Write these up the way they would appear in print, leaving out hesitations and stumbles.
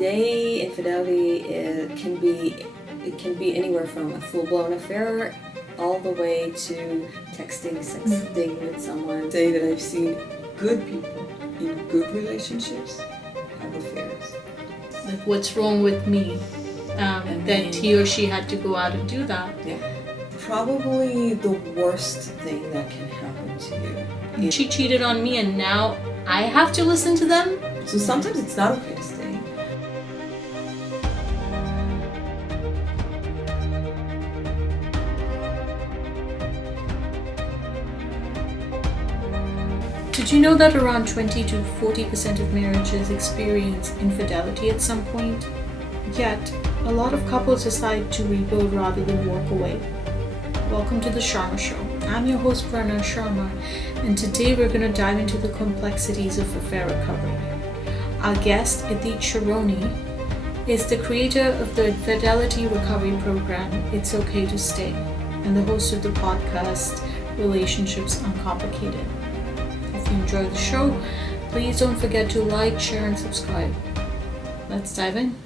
Today, infidelity can be anywhere from a full-blown affair all the way to texting, sexting with someone. Say that I've seen good people in good relationships have affairs. Like, what's wrong with me that he or she had to go out and do that? Yeah. Probably the worst thing that can happen to you. She cheated on me and now I have to listen to them? So sometimes it's not okay to stay. Did you know that around 20 to 40% of marriages experience infidelity at some point? Yet, a lot of couples decide to rebuild rather than walk away. Welcome to the Sharma Show. I'm your host, Sharma, and today we're going to dive into the complexities of affair recovery. Our guest, Idit Sharoni, is the creator of the Infidelity Recovery Program, It's Okay to Stay, and the host of the podcast, Relationships Uncomplicated. If you enjoy the show, please don't forget to like, share, and subscribe. Let's dive in.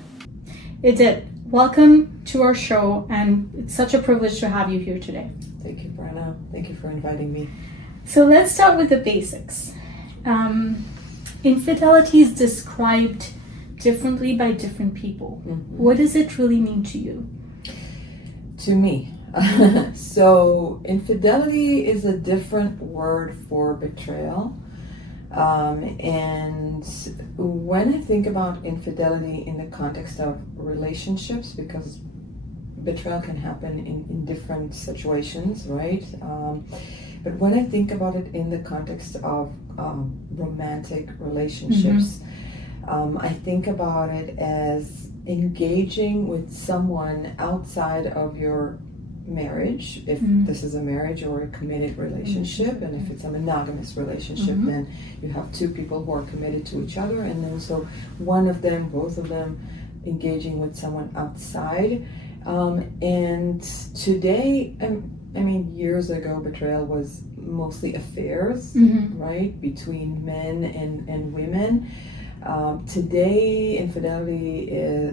Idit, welcome to our show, and it's such a privilege to have you here today. Thank you, Brenna. Thank you for inviting me. So let's start with the basics. Infidelity is described differently by different people. Mm-hmm. What does it really mean to you? To me. So infidelity is a different word for betrayal. And when I think about infidelity in the context of relationships, because betrayal can happen in different situations, right? But when I think about it in the context of romantic relationships, I think about it as engaging with someone outside of your marriage, if this is a marriage or a committed relationship, and if it's a monogamous relationship, then you have two people who are committed to each other, and then so one of them, both of them, engaging with someone outside. And today, I mean, years ago, betrayal was mostly affairs, right, between men and women. Today, infidelity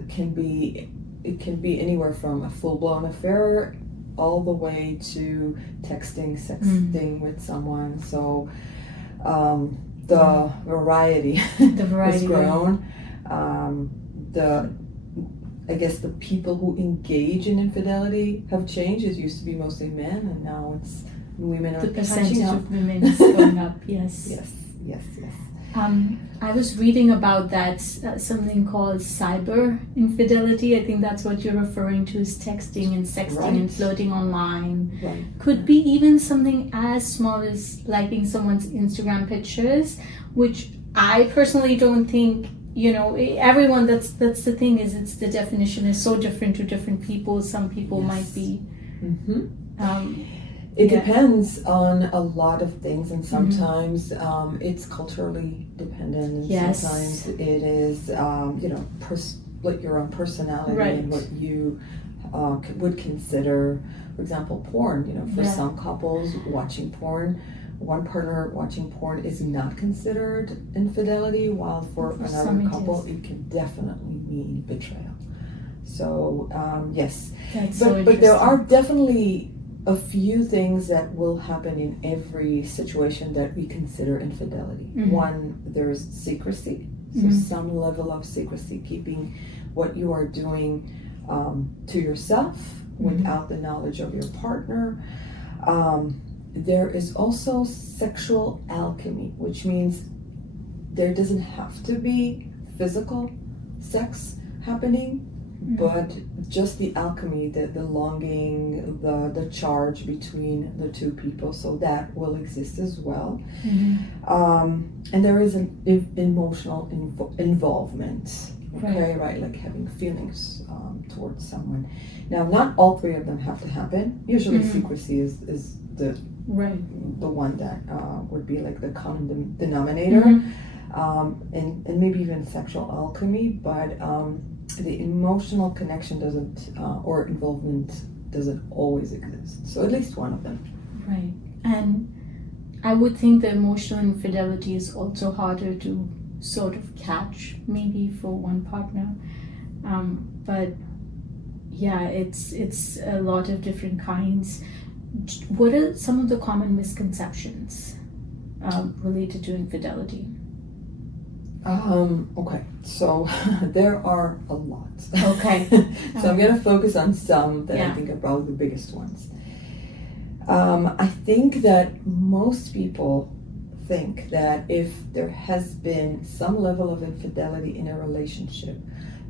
can be anywhere from a full-blown affair all the way to texting, sexting with someone. So the variety has grown. I guess the people who engage in infidelity have changed. It used to be mostly men, and now it's women. The percentage of women is going up. Yes. Yes. I was reading about that, something called cyber infidelity. I think that's what you're referring to, is texting and sexting and flirting online. Right. Could be even something as small as liking someone's Instagram pictures, which I personally don't think, everyone, that's the thing, is it's the definition is so different to different people. Some people might be... It depends on a lot of things, and sometimes it's culturally dependent, and sometimes it is, like your own personality and what you would consider, for example, porn. For some couples, watching porn, one partner watching porn is not considered infidelity, while for another couple, it can definitely mean betrayal. So, yes. But there are definitely a few things that will happen in every situation that we consider infidelity. One, there's secrecy, so some level of secrecy, keeping what you are doing to yourself without the knowledge of your partner. There is also sexual alchemy, which means there doesn't have to be physical sex happening, but just the alchemy, the longing, the charge between the two people, so that will exist as well. And there is an emotional involvement, right? Like having feelings towards someone. Now, not all three of them have to happen. Usually secrecy is the one that would be like the common denominator, and maybe even sexual alchemy, but the emotional connection doesn't, or involvement doesn't always exist. So at least one of them. Right. And I would think the emotional infidelity is also harder to sort of catch, maybe for one partner. But yeah, it's a lot of different kinds. What are some of the common misconceptions related to infidelity? Okay, so there are a lot. Okay. So I'm going to focus on some that Yeah. I think are probably the biggest ones. I think that most people think that if there has been some level of infidelity in a relationship,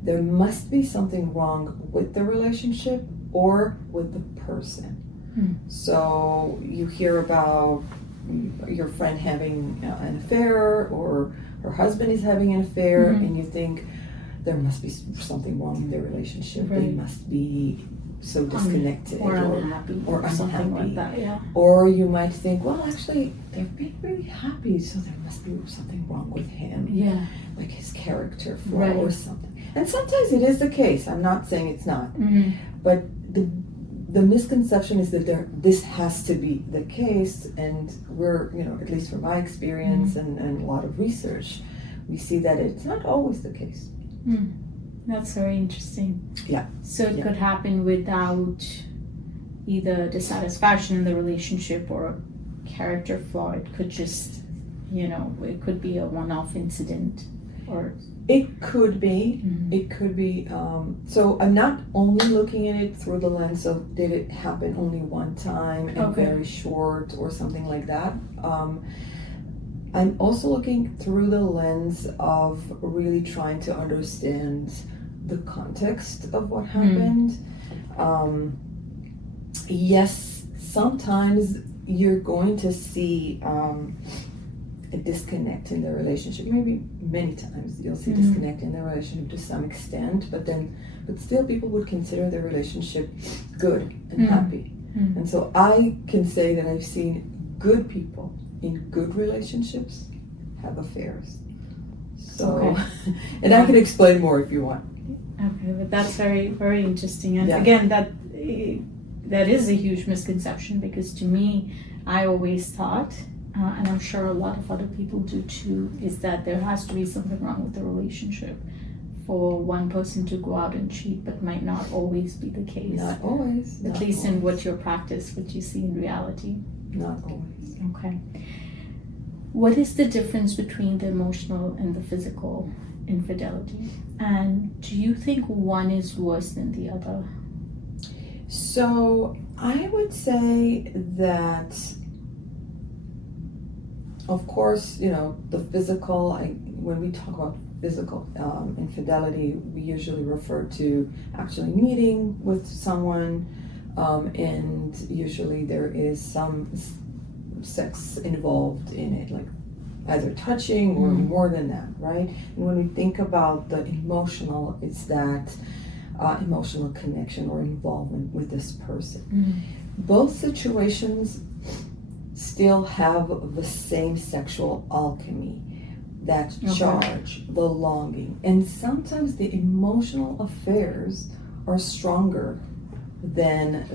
there must be something wrong with the relationship or with the person. So you hear about your friend having an affair, or her husband is having an affair, and you think there must be something wrong in their relationship. They Right. must be so disconnected Or unhappy. or Something unhappy. like that, yeah. Or you might think, well, actually, they're being really happy, so there must be something wrong with him, Yeah. like his character flaw Right. or something. And sometimes it is the case. I'm not saying it's not, but the misconception is that this has to be the case, and we're, at least from my experience and a lot of research, we see that it's not always the case. That's very interesting. Yeah. So it Yeah. could happen without either dissatisfaction in the relationship or a character flaw. It could just, it could be a one-off incident, or It could be. It could be. So I'm not only looking at it through the lens of did it happen only one time and Okay. very short or something like that. I'm also looking through the lens of really trying to understand the context of what happened. Yes, sometimes you're going to see a disconnect in the relationship. Maybe many times you'll see disconnect in the relationship to some extent, but still people would consider their relationship good and happy. And so I can say that I've seen good people in good relationships have affairs. So, Okay. and I can explain more if you want. okay, but that's very, very interesting. And Yeah. again, that is a huge misconception, because to me, I always thought, and I'm sure a lot of other people do too, is that there has to be something wrong with the relationship for one person to go out and cheat, but might not always be the case. Not always. At not least in always, what you practice, what you see in reality. Not always. Okay. What is the difference between the emotional and the physical infidelity? And do you think one is worse than the other? So I would say that, of course, the physical, when we talk about physical infidelity, we usually refer to actually meeting with someone, and usually there is some sex involved in it, like either touching or more than that, right? And when we think about the emotional, it's that emotional connection or involvement with this person. Both situations still have the same sexual alchemy, that charge, the longing, and sometimes the emotional affairs are stronger than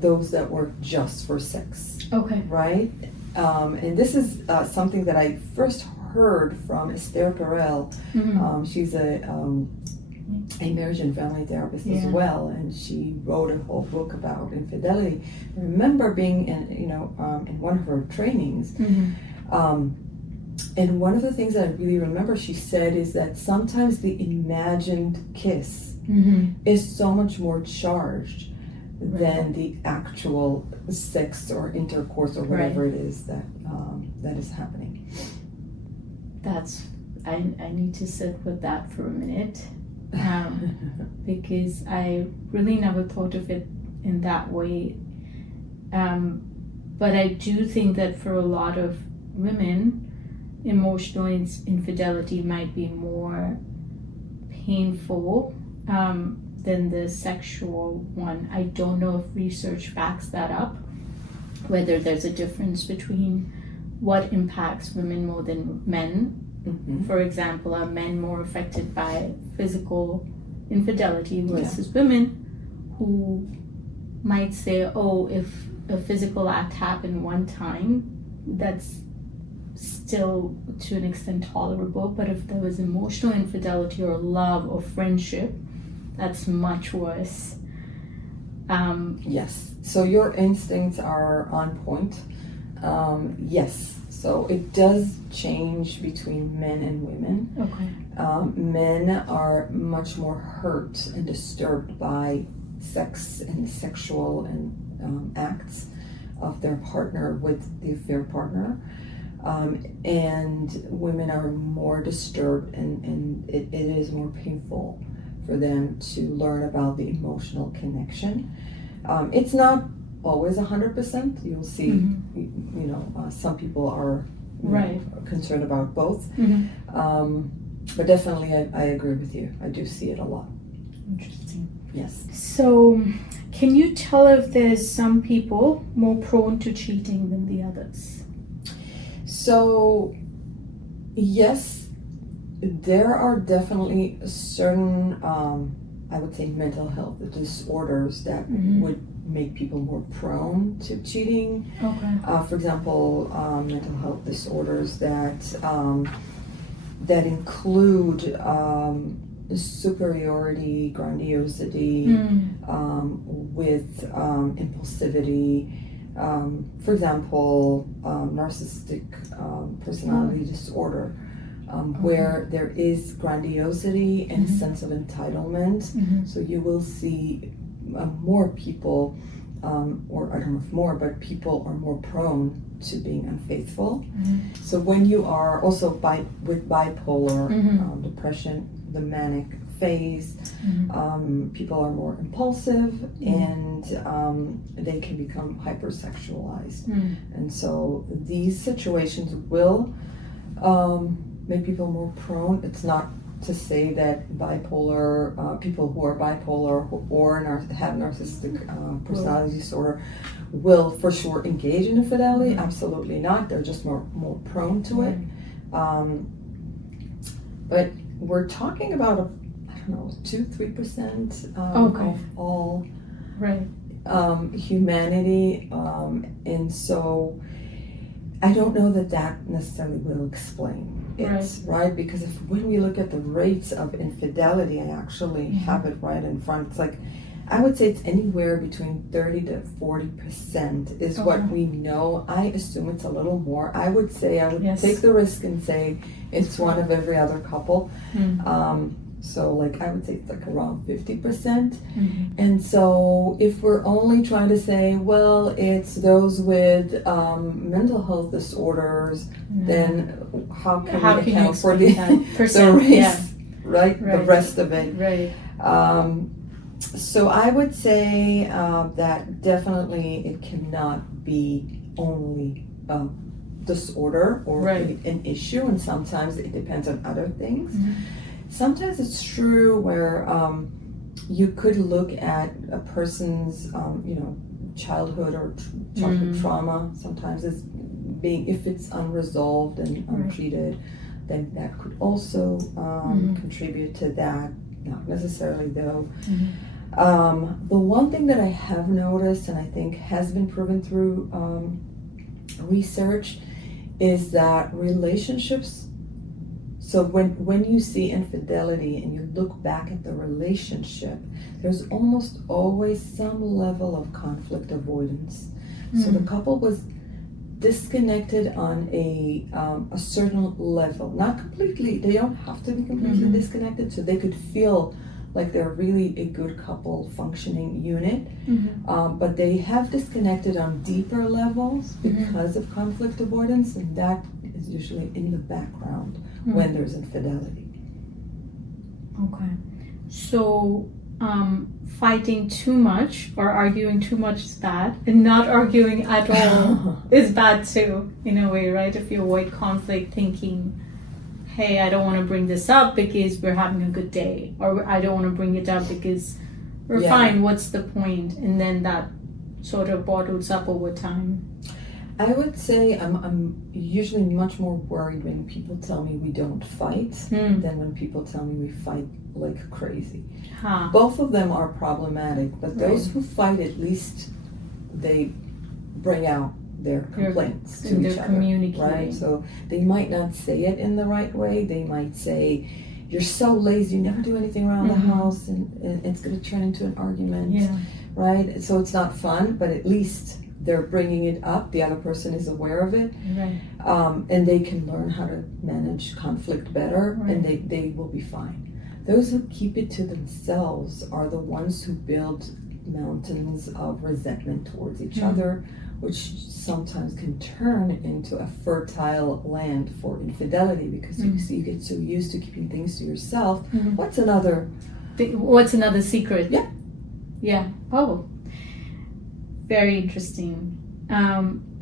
those that were just for sex. Okay. Right? And this is something that I first heard from Esther Perel. She's a marriage and family therapist as well, and she wrote a whole book about infidelity. I remember being in one of her trainings, and one of the things that I really remember she said is that sometimes the imagined kiss is so much more charged than the actual sex or intercourse or whatever it is that is happening. I need to sit with that for a minute, because I really never thought of it in that way. But I do think that for a lot of women, emotional infidelity might be more painful than the sexual one. I don't know if research backs that up, whether there's a difference between what impacts women more than men. For example, are men more affected by physical infidelity versus women who might say, oh, if a physical act happened one time, that's still to an extent tolerable, but if there was emotional infidelity or love or friendship, that's much worse. Yes. So your instincts are on point. Yes. So it does change between men and women. Okay. Men are much more hurt and disturbed by sex and sexual and acts of their partner with the affair partner. And women are more disturbed, and it is more painful for them to learn about the emotional connection. It's not always 100%. You'll see, you know, some people are concerned about both. But definitely, I agree with you. I do see it a lot. Interesting. Yes. So, can you tell if there's some people more prone to cheating than the others? So, yes, there are definitely certain, I would say, mental health disorders that would make people more prone to cheating. Okay. For example, mental health disorders that include superiority, grandiosity, with impulsivity. For example, narcissistic personality disorder, where there is grandiosity and a sense of entitlement. So you will see more people, or I don't know if more, but people are more prone to being unfaithful. So when you are also with bipolar depression, the manic phase, people are more impulsive and they can become hypersexualized. And so these situations will make people more prone. It's not to say that bipolar people who are bipolar or have narcissistic personality disorder will for sure engage in infidelity. Absolutely not. They're just more prone to it. But we're talking about 2-3% of all humanity, and so I don't know that necessarily will explain it, right? Because when we look at the rates of infidelity, I actually have it right in front. It's like, I would say it's anywhere between 30 to 40% is what we know. I assume it's a little more. I would say I would take the risk and say it's one of every other couple. So like I would say it's like around 50%. And so if we're only trying to say, well, it's those with mental health disorders, then how can we account for the race, right? The rest of it. So I would say that definitely it cannot be only disorder or an issue, and sometimes it depends on other things. Sometimes it's true where you could look at a person's, childhood or childhood trauma. Sometimes it's if it's unresolved and untreated, then that could also contribute to that. Not necessarily though. The one thing that I have noticed, and I think has been proven through research, is that relationships. So when you see infidelity and you look back at the relationship, there's almost always some level of conflict avoidance. So the couple was disconnected on a certain level, not completely. They don't have to be completely disconnected, so they could feel like they're really a good couple, functioning unit. But they have disconnected on deeper levels because of conflict avoidance, and that is usually in the background when there's infidelity. Okay. So fighting too much or arguing too much is bad, and not arguing at all is bad too, in a way, right? If you avoid conflict thinking, hey, I don't want to bring this up because we're having a good day, or I don't want to bring it up because we're fine, what's the point? And then that sort of bottles up over time. I would say I'm usually much more worried when people tell me we don't fight than when people tell me we fight like crazy. Both of them are problematic, but those who fight, at least they bring out their complaints to and each they're other, communicating. right? So they might not say it in the right way. They might say, "You're so lazy, you never do anything around the house," and it's going to turn into an argument, right? So it's not fun, but at least they're bringing it up. The other person is aware of it, Right. And they can learn how to manage conflict better, Right. and they will be fine. Those who keep it to themselves are the ones who build mountains of resentment towards each other, which sometimes can turn into a fertile land for infidelity, because you get so used to keeping things to yourself. What's another secret? Yeah. Yeah. Oh, very interesting.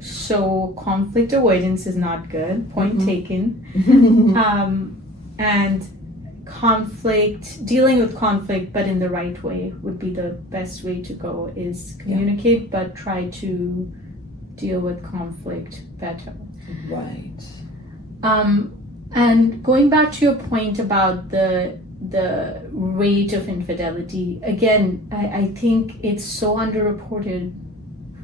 So conflict avoidance is not good. Point taken. And dealing with conflict, but in the right way, would be the best way to go. Is communicate, but try to deal with conflict better. Right. And going back to your point about the rate of infidelity, again, I think it's so underreported,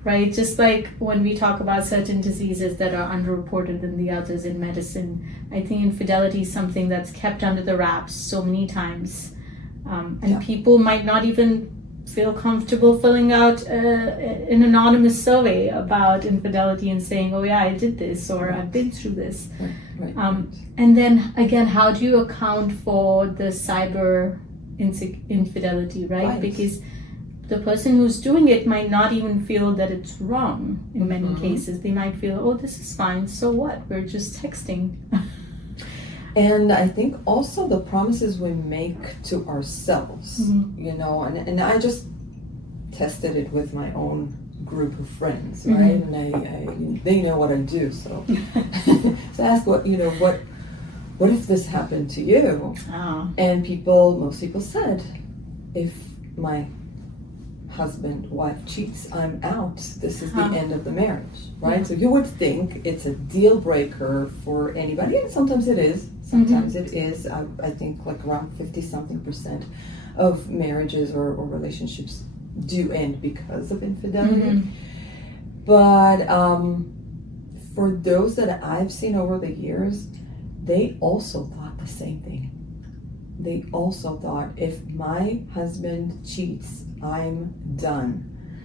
right? Just like when we talk about certain diseases that are underreported than the others in medicine, I think infidelity is something that's kept under the wraps so many times. And people might not even feel comfortable filling out an anonymous survey about infidelity and saying, "Oh yeah, I did this," or "I've been through this." Right. And then again, how do you account for the cyber infidelity, right? Because the person who's doing it might not even feel that it's wrong in many cases. They might feel, "Oh, this is fine, so what? We're just texting." And I think also the promises we make to ourselves, you know, and I just tested it with my own group of friends, right? And they know what I do, so so ask what if this happened to you? And most people said, if my wife cheats, I'm out. This is the end of the marriage, right? So you would think it's a deal breaker for anybody, and sometimes it is. Sometimes it is. I think like around 50-something% of marriages or relationships do end because of infidelity. But for those that I've seen over the years, they also thought the same thing. They also thought, if my husband cheats, I'm done.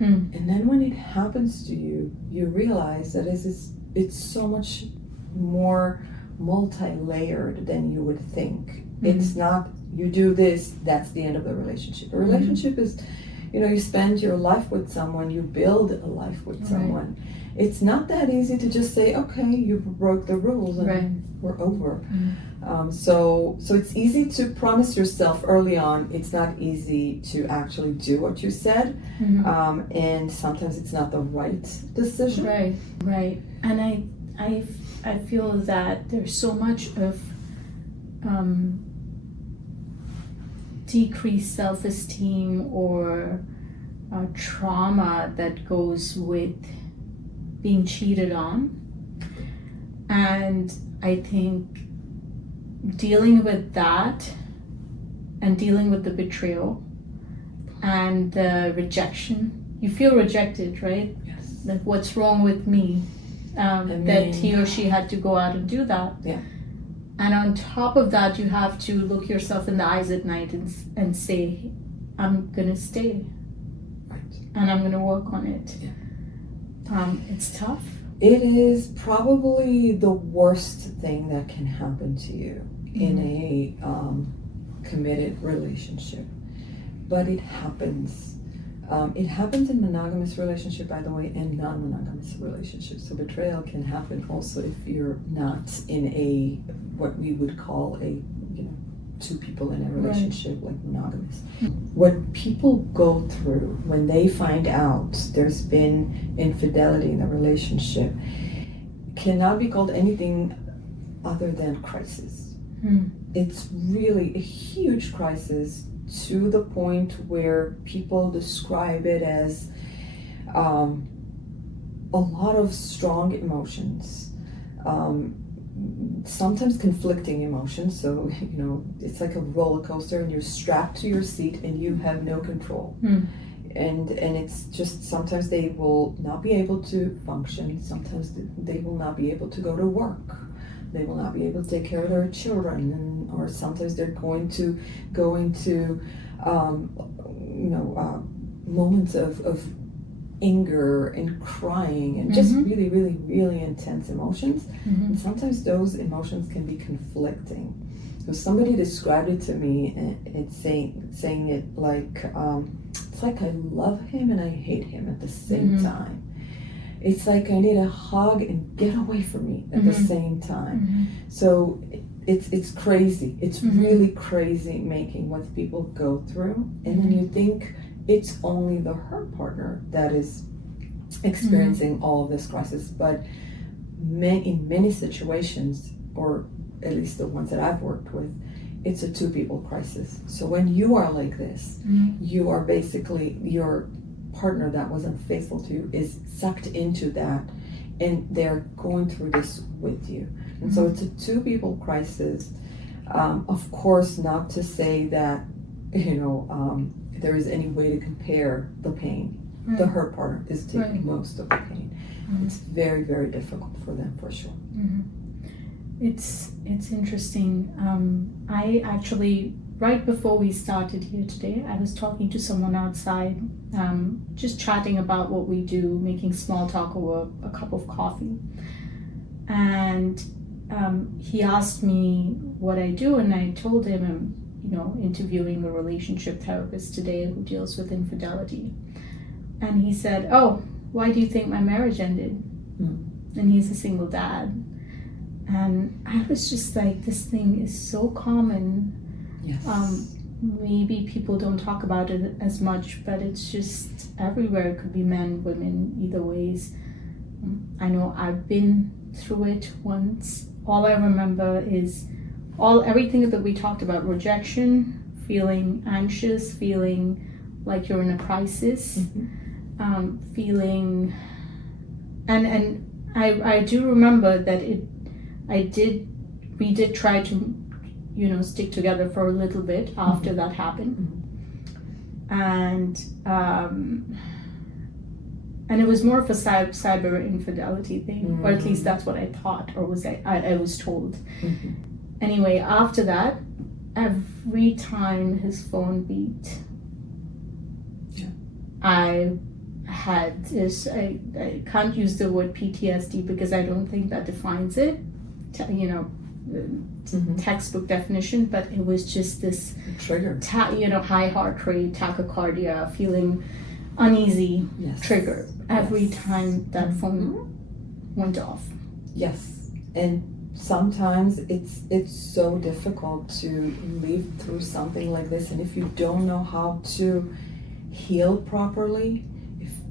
And then when it happens to you, you realize that it's so much more multi-layered than you would think. It's not, you do this, that's the end of the relationship. A relationship is, you spend your life with someone, you build a life with someone. It's not that easy to just say, okay, you broke the rules and we're over. So it's easy to promise yourself early on. It's not easy to actually do what you said. And sometimes it's not the right decision. Right. And I feel that there's so much of decreased self-esteem or trauma that goes with being cheated on. And I think dealing with that and dealing with the betrayal and the rejection. You feel rejected, right? Yes. Like, what's wrong with me? That he or she had to go out and do that. Yeah. And on top of that, you have to look yourself in the eyes at night and say, I'm gonna stay. Right. And I'm gonna work on it. Yeah. It's tough. It is probably the worst thing that can happen to you in a committed relationship. But it happens. It happens in monogamous relationship, by the way, and non-monogamous relationships. So betrayal can happen also if you're not in what we would call two people in a relationship, like monogamous. What people go through when they find out there's been infidelity in a relationship cannot be called anything other than crisis. It's really a huge crisis, to the point where people describe it as a lot of strong emotions, sometimes conflicting emotions. So, it's like a roller coaster and you're strapped to your seat and you have no control. and it's just sometimes they will not be able to function. Sometimes they will not be able to go to work. They will not be able to take care of their children, or sometimes they're going to go into moments of anger and crying and just really, really, really intense emotions. And sometimes those emotions can be conflicting. So somebody described it to me, and it's saying it like, it's like I love him and I hate him at the same time. It's like I need a hug and get away from me at the same time. So it's crazy. It's really crazy making what people go through. And then you think it's only the hurt partner that is experiencing all of this crisis. But in many situations, or at least the ones that I've worked with, it's a two people crisis. So when you are like this, you are basically, your partner that was unfaithful to you is sucked into that, and they're going through this with you. And so it's a two people crisis. Of course, not to say that, there is any way to compare the pain. The hurt partner is taking most of the pain. It's very, very difficult for them, for sure. It's interesting. I actually, right before we started here today, I was talking to someone outside, just chatting about what we do, making small talk over a cup of coffee. And he asked me what I do, and I told him I'm, interviewing a relationship therapist today who deals with infidelity. And he said, "Oh, why do you think my marriage ended?" And he's a single dad. And I was just like, this thing is so common. Yes. Maybe people don't talk about it as much, but it's just everywhere. It could be men, women, either ways. I know I've been through it once. All I remember is everything that we talked about: rejection, feeling anxious, feeling like you're in a crisis, feeling, and I do remember that we did try to, stick together for a little bit after that happened. And it was more of a cyber infidelity thing, or at least that's what I thought, or I was told. Anyway, after that, every time his phone beeped, I had this, I can't use the word PTSD because I don't think that defines it, textbook definition, but it was just this trigger, high heart rate, tachycardia, feeling uneasy, trigger every time that phone went off. Yes, and sometimes it's so difficult to live through something like this, and if you don't know how to heal properly,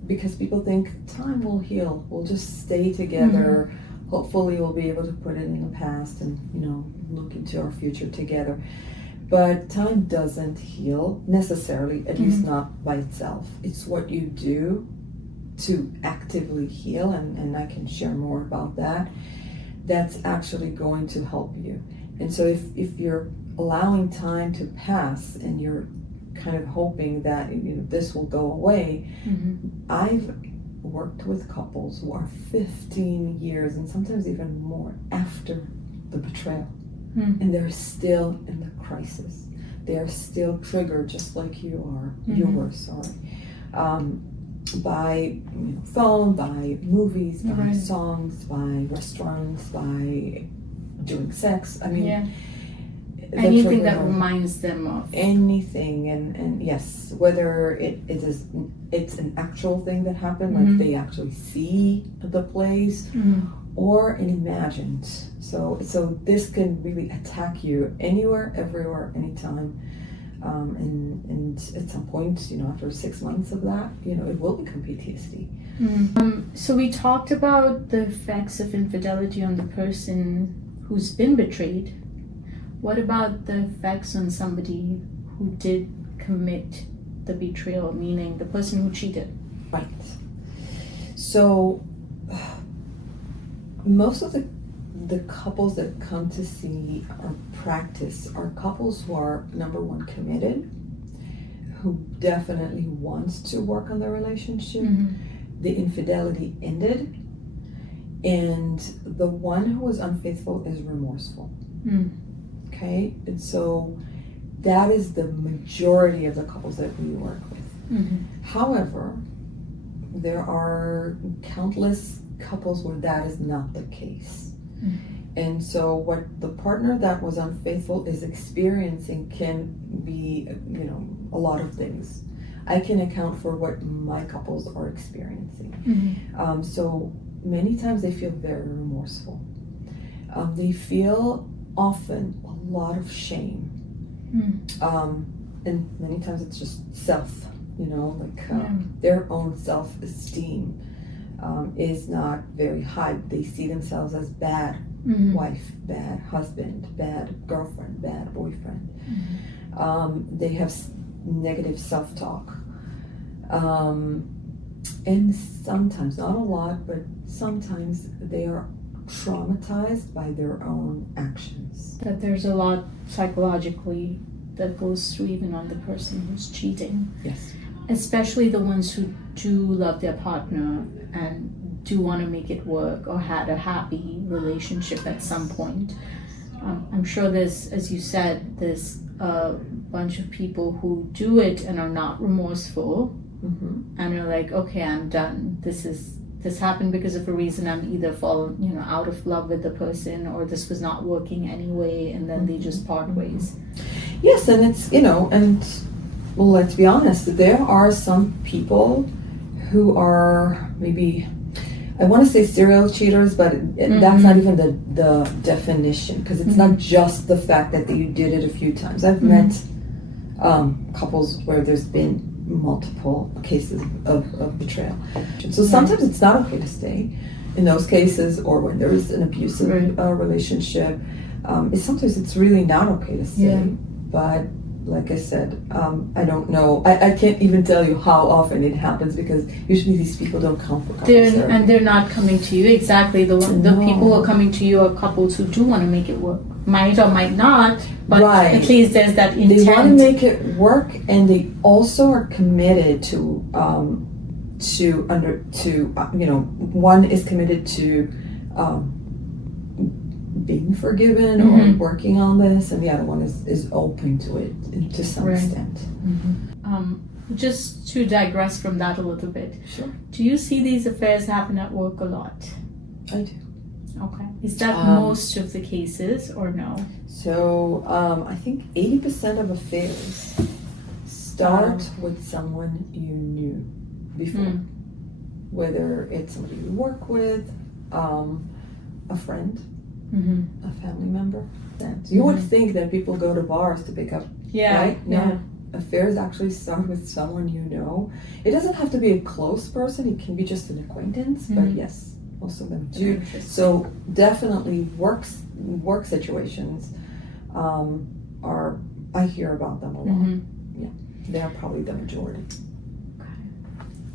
because people think time will heal, we'll just stay together, hopefully we'll be able to put it in the past and look into our future together. But time doesn't heal necessarily, at least not by itself. It's what you do to actively heal, and I can share more about that. That's actually going to help you. And so if you're allowing time to pass and you're kind of hoping that this will go away, I've worked with couples who are 15 years and sometimes even more after the betrayal, and they're still in the crisis. They are still triggered just like you are. You were, sorry. By phone, by movies, by songs, by restaurants, by doing sex. I mean, anything that reminds them of anything. And yes, whether it's an actual thing that happened, like they actually see the place, or an imagined. So this can really attack you anywhere, everywhere, anytime. And at some point, after 6 months of that, it will become PTSD. So we talked about the effects of infidelity on the person who's been betrayed. What about the effects on somebody who did commit the betrayal, meaning the person who cheated? Right. So most of the couples that come to see our practice are couples who are, number one, committed, who definitely wants to work on the relationship, the infidelity ended, and the one who was unfaithful is remorseful. Okay, and so that is the majority of the couples that we work with. However, there are countless couples where that is not the case. And so what the partner that was unfaithful is experiencing can be, you know, a lot of things. I can account for what my couples are experiencing. So many times they feel very remorseful. They feel often a lot of shame. And many times it's just self, you know, like their own self-esteem is not very high. They see themselves as bad wife, bad husband, bad girlfriend, bad boyfriend. They have negative self-talk. And sometimes, not a lot, but sometimes they are traumatized by their own actions. That there's a lot psychologically that goes through even on the person who's cheating. Yes. Especially the ones who do love their partner and do want to make it work or had a happy relationship at some point. I'm sure there's, as you said, there's a bunch of people who do it and are not remorseful and are like, okay, I'm done. This happened because of a reason. I'm either fallen, you know, out of love with the person, or this was not working anyway, and then they just part ways. Yes, and it's, you know, and well, let's be honest, there are some people who are maybe, I want to say serial cheaters, but that's not even the definition, because it's not just the fact that you did it a few times. I've met couples where there's been multiple cases of betrayal. So sometimes it's not okay to stay in those cases, or when there is an abusive relationship. Sometimes it's really not okay to stay. But like I said, I don't know. I can't even tell you how often it happens, because usually these people don't come for couples therapy. And they're not coming to you. Exactly. The people who are coming to you are couples who do want to make it work. Might or might not, but at least there's that intent. They want to make it work, and they also are committed to you know, one is committed to being forgiven or working on this, and the other one is open to it to some extent. Just to digress from that a little bit. Sure. Do you see these affairs happen at work a lot? I do. Okay. Is that most of the cases, or no? So I think 80% of affairs start with someone you knew before, whether it's somebody you work with, a friend, a family member. So you would think that people go to bars to pick up, right? No. Affairs actually start with someone you know. It doesn't have to be a close person. It can be just an acquaintance, but yes. Most of them do. So definitely work situations are, I hear about them a lot. Yeah, they are probably the majority.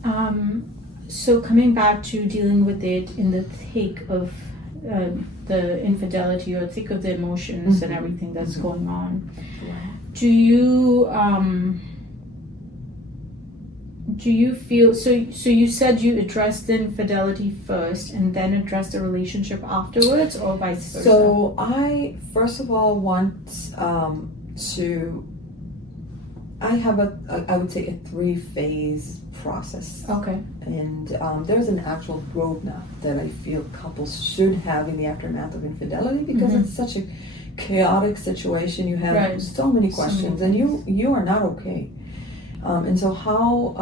Okay. So coming back to dealing with it in the thick of the infidelity, or thick of the emotions and everything that's going on, do you feel, so you said you addressed the infidelity first and then addressed the relationship afterwards, or vice versa? So I first of all want I have I would say a 3-phase process. Okay. And there's an actual roadmap that I feel couples should have in the aftermath of infidelity, because it's such a chaotic situation. You have so many questions, and you are not okay. And so how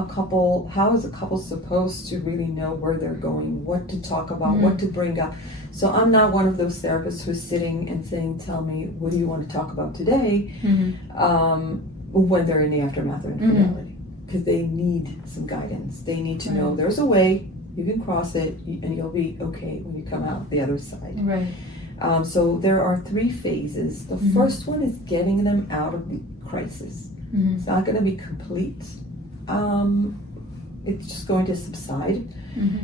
is a couple supposed to really know where they're going, what to talk about, what to bring up? So I'm not one of those therapists who's sitting and saying, tell me, what do you want to talk about today? When they're in the aftermath of infidelity, because they need some guidance. They need to know there's a way, you can cross it, and you'll be okay when you come out the other side. Right. So there are 3 phases. The first one is getting them out of the crisis. It's not going to be complete. It's just going to subside.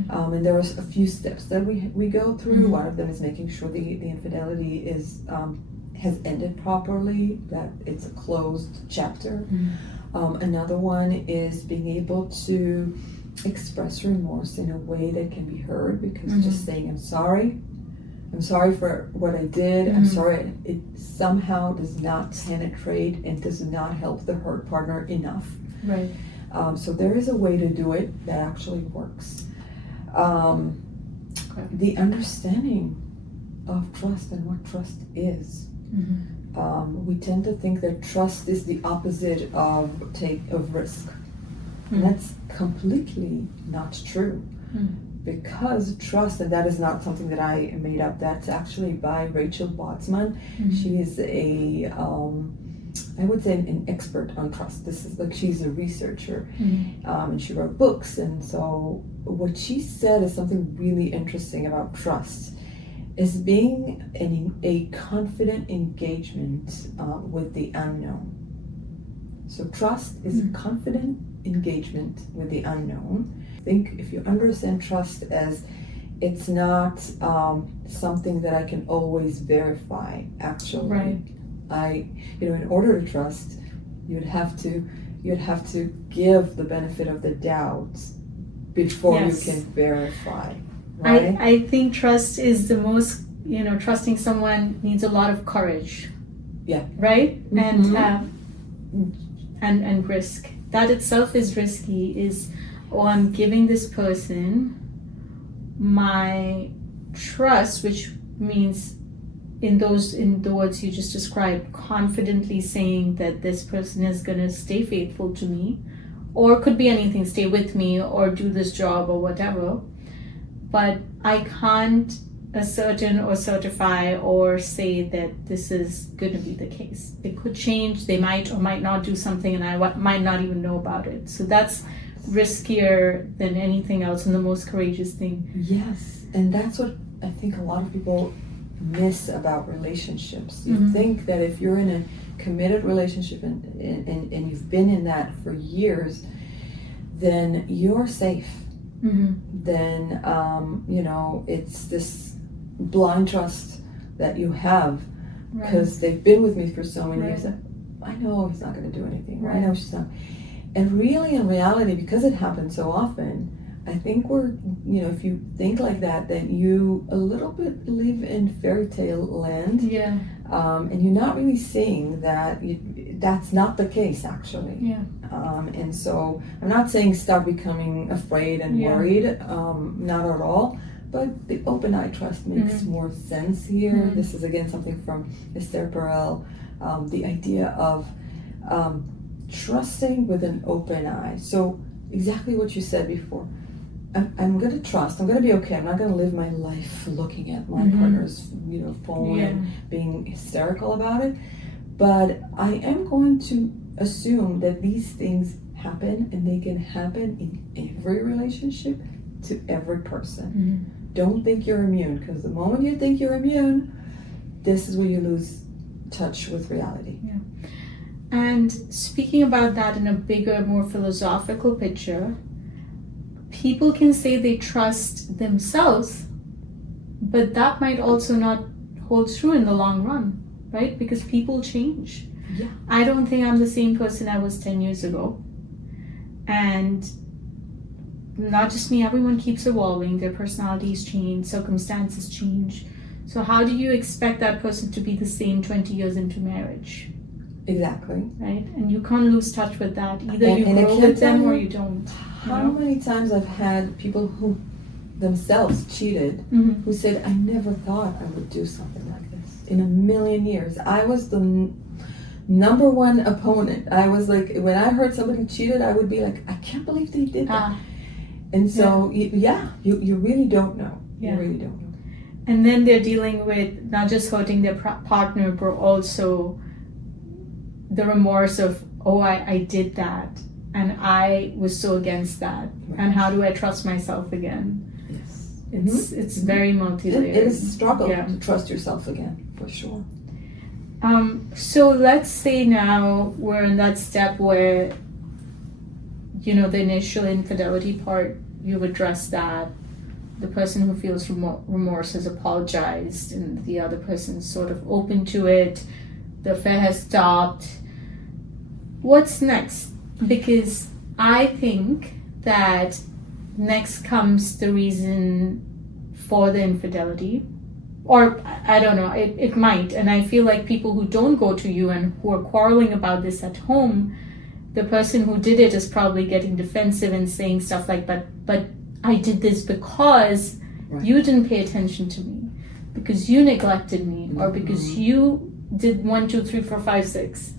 And there are a few steps that we go through. One of them is making sure the infidelity has ended properly, that it's a closed chapter. Another one is being able to express remorse in a way that can be heard, because just saying I'm sorry for what I did, I'm sorry, it somehow does not penetrate and does not help the hurt partner enough. Right. So there is a way to do it that actually works. The understanding of trust and what trust is. We tend to think that trust is the opposite of risk. And that's completely not true. Because trust, and that is not something that I made up, that's actually by Rachel Botsman. She is I would say an expert on trust. This is like, she's a researcher, and she wrote books. And so what she said is something really interesting about trust, is being a confident engagement with the unknown. So trust is a confident engagement with the unknown. I think if you understand trust as it's not something that I can always verify, actually. Right. In order to trust, you'd have to give the benefit of the doubt before you can verify. Right? I think trust is the most, trusting someone needs a lot of courage. Yeah. Right? And risk. That itself is risky, I'm giving this person my trust, which means in the words you just described, confidently saying that this person is going to stay faithful to me, or could be anything, stay with me or do this job or whatever. But I can't ascertain or certify or say that this is going to be the case. It could change. They might or might not do something, and I might not even know about it. So that's riskier than anything else, and the most courageous thing. Yes, and that's what I think a lot of people miss about relationships. You think that if you're in a committed relationship and you've been in that for years, then you're safe. Then it's this blind trust that you have, because they've been with me for so many years. I know he's not going to do anything. I know she's not. And really, in reality, because it happens so often, I think if you think like that, then you a little bit live in fairy tale land. Yeah. And you're not really seeing that that's not the case, actually. Yeah. And so I'm not saying stop becoming afraid and worried, not at all. But the open eye trust makes more sense here. This is again something from Esther Perel, the idea of trusting with an open eye. So exactly what you said before. I'm going to trust. I'm going to be okay. I'm not going to live my life looking at my partner's phone and being hysterical about it. But I am going to assume that these things happen, and they can happen in every relationship to every person. Don't think you're immune, because the moment you think you're immune, this is where you lose touch with reality. Yeah. And speaking about that in a bigger, more philosophical picture, people can say they trust themselves, but that might also not hold true in the long run, right? Because people change. Yeah. I don't think I'm the same person I was 10 years ago. And not just me, everyone keeps evolving. Their personalities change, circumstances change. So how do you expect that person to be the same 20 years into marriage? Exactly. Right? And you can't lose touch with that. Either you grow with them or you don't. How many times I've had people who themselves cheated, who said, I never thought I would do something like this in a million years. I was the number one opponent. I was like, when I heard somebody cheated, I would be like, I can't believe they did that. And so, you really don't know. You really don't know. And then they're dealing with not just hurting their partner, but also the remorse of, I did that, and I was so against that, and how do I trust myself again? Yes. It's very multi-layered. It is a struggle to trust yourself again, for sure. So let's say now we're in that step where, the initial infidelity part, you've addressed that. The person who feels remorse has apologized, and the other person's sort of open to it. The affair has stopped. What's next? Because I think that next comes the reason for the infidelity. Or, I don't know, it might. And I feel like people who don't go to you and who are quarreling about this at home, the person who did it is probably getting defensive and saying stuff like, but I did this because you didn't pay attention to me, because you neglected me, or because you did 1, 2, 3, 4, 5, 6.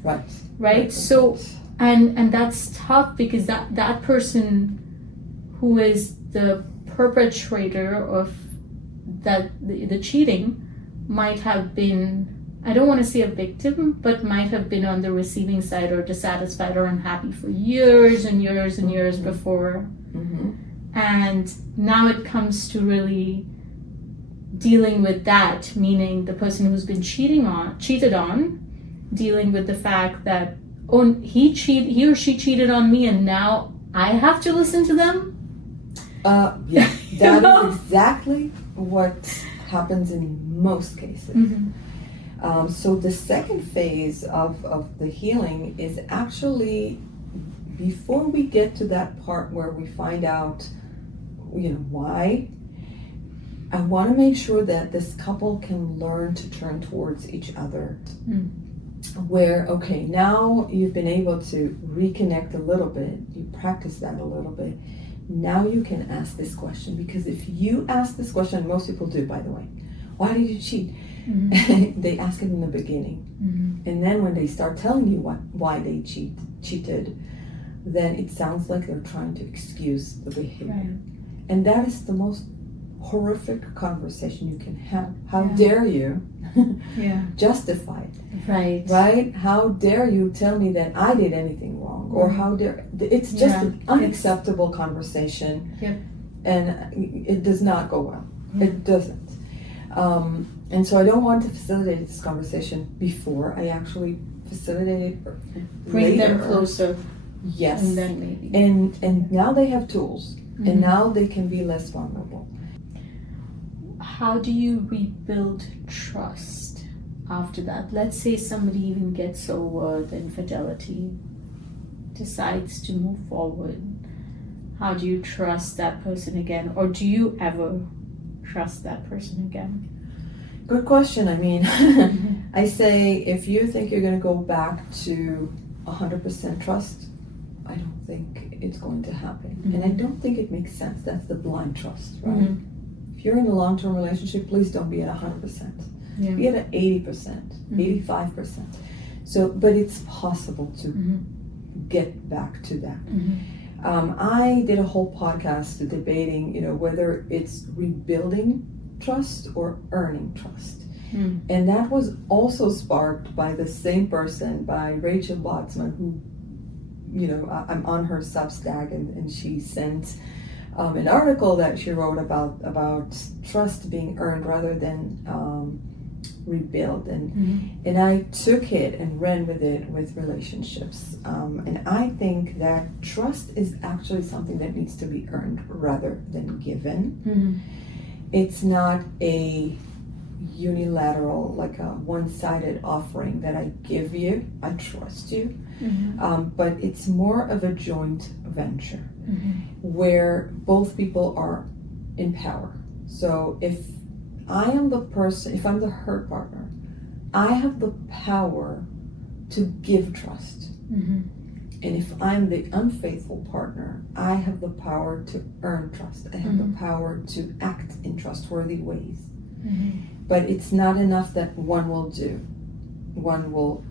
Right? So, and that's tough, because that person who is the perpetrator of the cheating might have been, I don't want to say a victim, but might have been on the receiving side or dissatisfied or unhappy for years and years and years before. And now it comes to really dealing with that, meaning the person who's been cheated on, dealing with the fact that, oh, he or she cheated on me, and now I have to listen to them. Yeah, that is exactly what happens in most cases. So the second phase of the healing is actually, before we get to that part where we find out, why, I want to make sure that this couple can learn to turn towards each other. Where, okay, now you've been able to reconnect a little bit, you practice that a little bit. Now you can ask this question, because if you ask this question, and most people do, by the way, why did you cheat? They ask it in the beginning. And then when they start telling you why they cheated, then it sounds like they're trying to excuse the behavior. And that is the most horrific conversation you can have. How dare you justify it? Right? How dare you tell me that I did anything wrong? Or how dare... It's just an unacceptable conversation. And it does not go well. It doesn't. And so I don't want to facilitate this conversation before. I actually facilitate it Bring later. them closer. Yes. And then maybe. And now they have tools. And now they can be less vulnerable. How do you rebuild trust after that? Let's say somebody even gets over the infidelity, decides to move forward. How do you trust that person again? Or do you ever trust that person again? Good question. I mean, I say, if you think you're going to go back to 100% trust, I don't think it's going to happen. And I don't think it makes sense. That's the blind trust, right? If you're in a long-term relationship, please don't be at 100%. Be at 80%, 85%. So, but it's possible to get back to that. I did a whole podcast debating, whether it's rebuilding trust or earning trust. And that was also sparked by the same person, by Rachel Botsman, who, I'm on her Substack, and she sent an article that she wrote about trust being earned rather than rebuild. And I took it and ran with it with relationships. And I think that trust is actually something that needs to be earned rather than given. It's not a unilateral, like a one-sided offering that I give you, I trust you, but it's more of a joint venture where both people are in power. So if I am the person, if I'm the hurt partner, I have the power to give trust. And if I'm the unfaithful partner, I have the power to earn trust. I have the power to act in trustworthy ways. But it's not enough that one will do. One will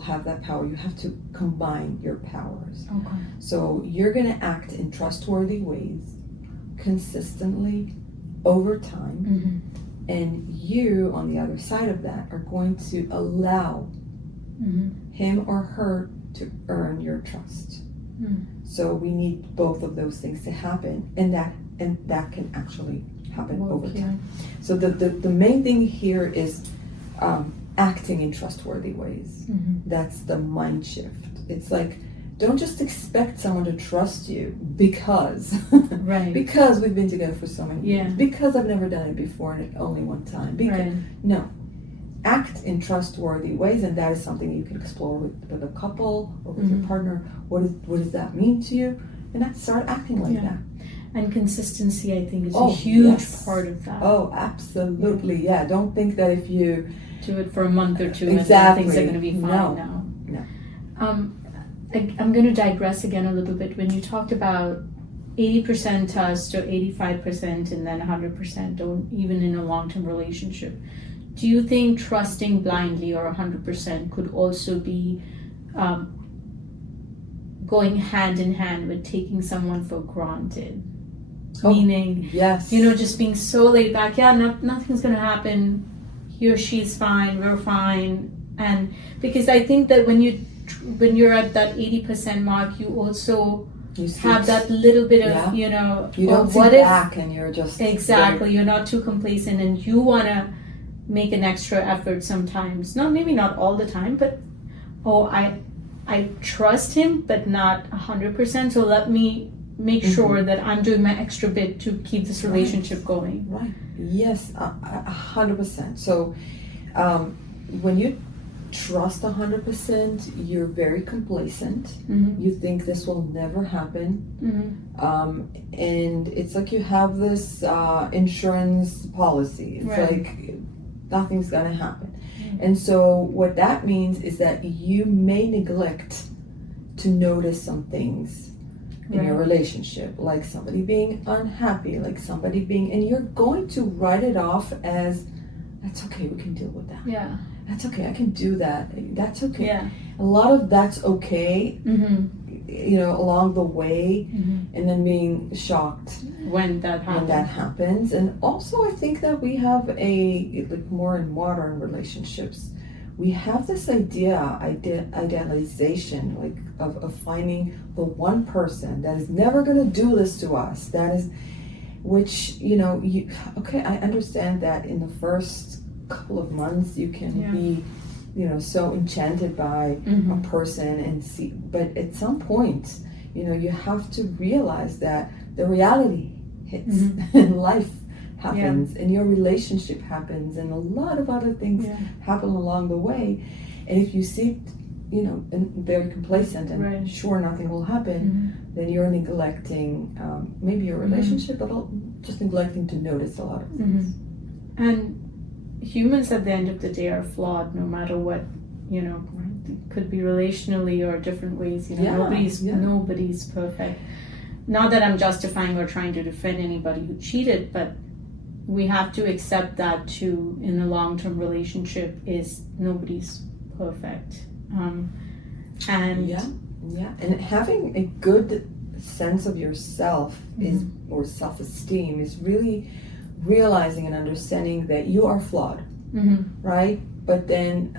have that power. You have to combine your powers. So you're going to act in trustworthy ways consistently over time. And you, on the other side of that, are going to allow him or her to earn your trust. So we need both of those things to happen, and that can actually happen over time. So the main thing here is acting in trustworthy ways. That's the mind shift. It's like, don't just expect someone to trust you because because we've been together for so many years, because I've never done it before and only one time. No, act in trustworthy ways, and that is something you can explore with a couple or with your partner. What does that mean to you? And then start acting like that. And consistency, I think, is a huge part of that. Oh, absolutely. Yeah. Don't think that if you do it for a month or two, exactly. and things are going to be fine No. I'm going to digress again a little bit. When you talked about 80% trust or 85% and then 100% don't, even in a long-term relationship, do you think trusting blindly or 100% could also be going hand in hand with taking someone for granted? Meaning, yes, just being so laid back. Nothing's going to happen. He or she's fine. We're fine. And because I think that when you're at that 80% mark, you also have that little bit of, you don't sit back and you're just exactly. You're not too complacent, and you want to make an extra effort sometimes. Maybe not all the time, but I trust him, but not 100%. So let me make sure that I'm doing my extra bit to keep this relationship going. Right. Yes, 100%. So when you trust 100%, you're very complacent. You think this will never happen. And it's like you have this insurance policy. It's like nothing's going to happen. And so what that means is that you may neglect to notice some things in your relationship, like somebody being unhappy, like somebody being, and you're going to write it off as, that's okay, we can deal with that. Yeah. That's okay, I can do that. That's okay. Yeah. A lot of that's okay, along the way, and then being shocked when that happens. And also I think that we have like more in modern relationships, we have this idealization, like of finding the one person that is never going to do this to us. That is, which, I understand that in the first couple of months you can be, so enchanted by a person and see, but at some point, you have to realize that the reality hits and life happens and your relationship happens and a lot of other things happen along the way. And if you see, and very complacent and sure nothing will happen, then you're neglecting maybe your relationship, but just neglecting to notice a lot of things. And humans at the end of the day are flawed, no matter what, it could be relationally or different ways. Nobody's perfect. Not that I'm justifying or trying to defend anybody who cheated, but we have to accept that too. In a long-term relationship, is nobody's perfect. And having a good sense of yourself or self-esteem is really realizing and understanding that you are flawed, right? But then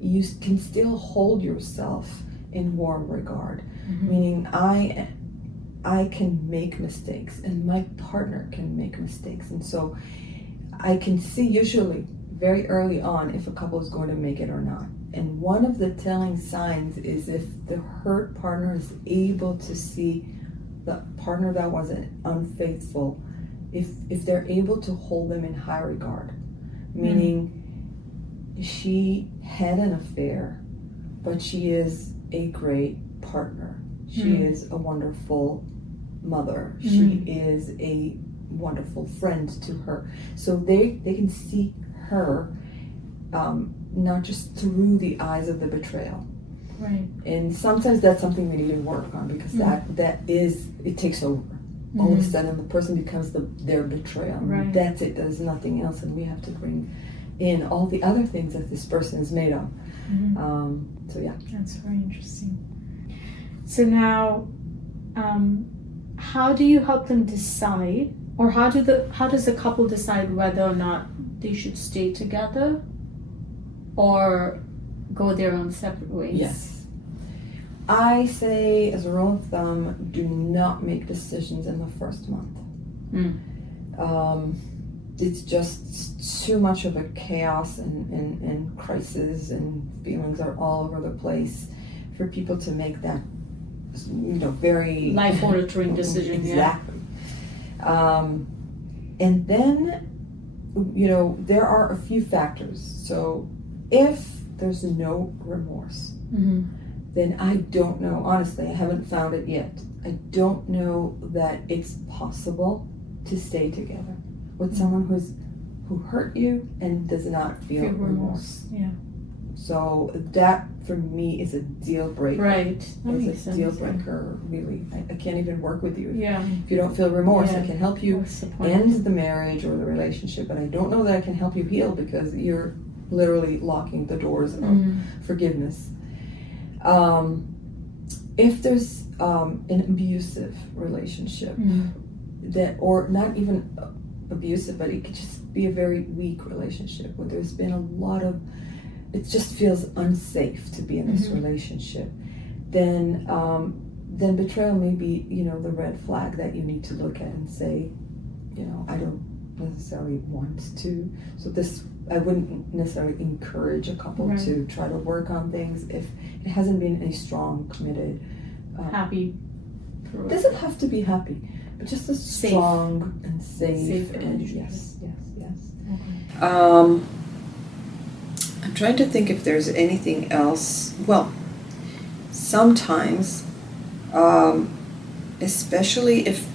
you can still hold yourself in warm regard, meaning I can make mistakes and my partner can make mistakes, and so I can see usually very early on if a couple is going to make it or not. And one of the telling signs is if the hurt partner is able to see the partner that was unfaithful, if they're able to hold them in high regard, meaning she had an affair, but she is a great partner. She is a wonderful mother. She is a wonderful friend to her. So they can see her not just through the eyes of the betrayal. Right. And sometimes that's something we need to work on, because it takes over. All of a sudden the person becomes their betrayal. Right. That's it. There's nothing else, and we have to bring in all the other things that this person is made of. That's very interesting. So now, how do you help them decide, or how does the couple decide whether or not they should stay together or go their own separate ways? Yes. I say, as a rule of thumb, do not make decisions in the first month. It's just too much of a chaos and crisis, and feelings are all over the place for people to make that, very life-altering decision. Exactly. And then there are a few factors. So if there's no remorse, then I don't know. Honestly, I haven't found it yet. I don't know that it's possible to stay together with someone who hurt you and does not feel remorse. Yeah. So that for me is a deal breaker. Right. That It's makes a sense. deal breaker, really. I can't even work with you. Yeah. If you don't feel remorse, Yeah. I can help you What's the point? end the marriage or the relationship, but I don't know that I can help you heal because you're literally locking the doors of forgiveness. If there's an abusive relationship, that, or not even abusive, but it could just be a very weak relationship where there's been a lot of, it just feels unsafe to be in this relationship, then betrayal may be, the red flag that you need to look at and say, I don't necessarily want to. So I wouldn't necessarily encourage a couple to try to work on things if it hasn't been a strong, committed, happy. It doesn't have to be happy, but just a strong and safe and yes. Okay. I'm trying to think if there's anything else. Well, sometimes, especially if